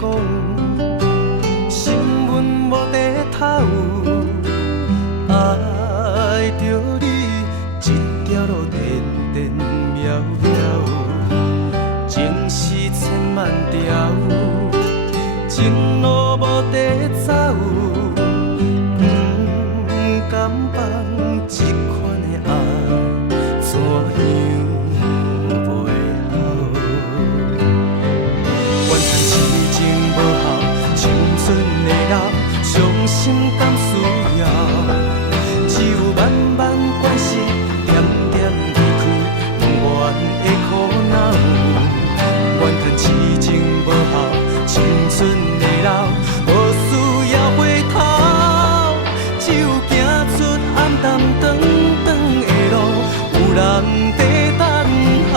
讲，新闻无地头，爱着你，一条路颠颠渺渺，情是千万条，情路无地走，不甘放这款的爱，怎样？伤心敢需要，只有万万关心，点点离开，不愿的苦恼。怨叹痴情无效，青春的老，无需要回头，只有行出暗淡长长的路，有人在等候。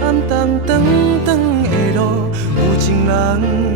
暗淡长长的路，有情人。